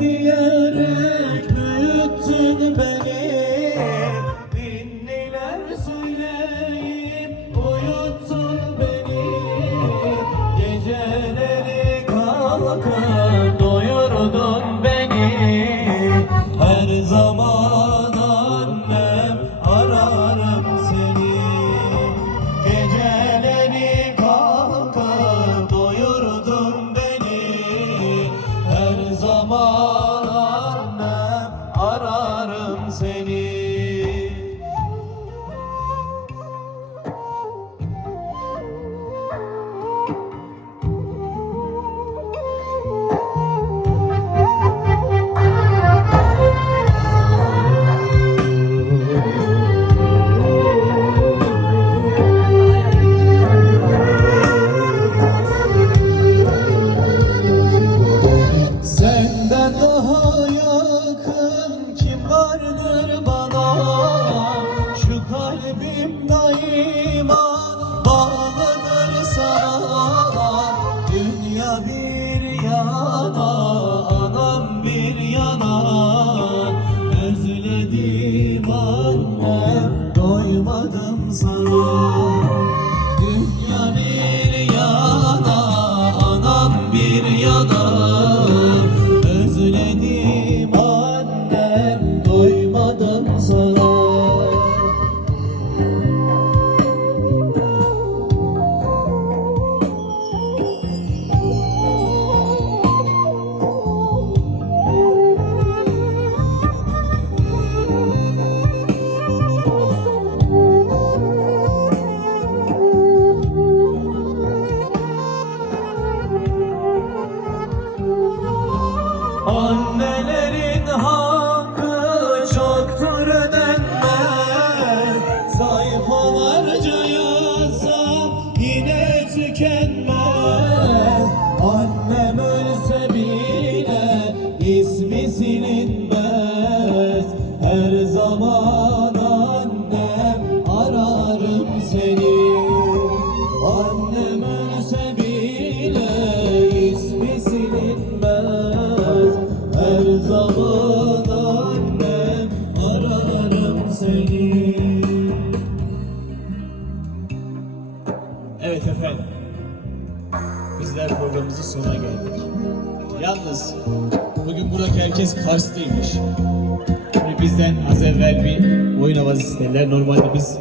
diyerek büyüttün beni. Ninniler söyleyip uyuttun beni. Geceleri kalkıp doyurdun beni. Her zaman annem ararım seni. Geceleri kalkıp doyurdun beni. Her zaman annem ararım seni. Senden daha yakın kim vardır bana? Şu kalbim daima bağlıdır sana. Dünya bir yana, anam bir yana. Özledim annem, doymadım sana. Dünya bir yana, anam bir yana. Özledim annem, doymadım sana. Annelerin hakkı çoktur ödenmez. Sayfalarca yazsa yine tükenmez. Annem ölse bile ismi silinmez. Her zaman annem ararım seni. Annem ölse bile ismi silinmez. Her zaman annem ararım seni. Evet efendim, bizler programımızın sonuna geldik. Yalnız bugün burada herkes Karslıymış. Şimdi bizden az evvel bir oyun havası istediler. Normalde biz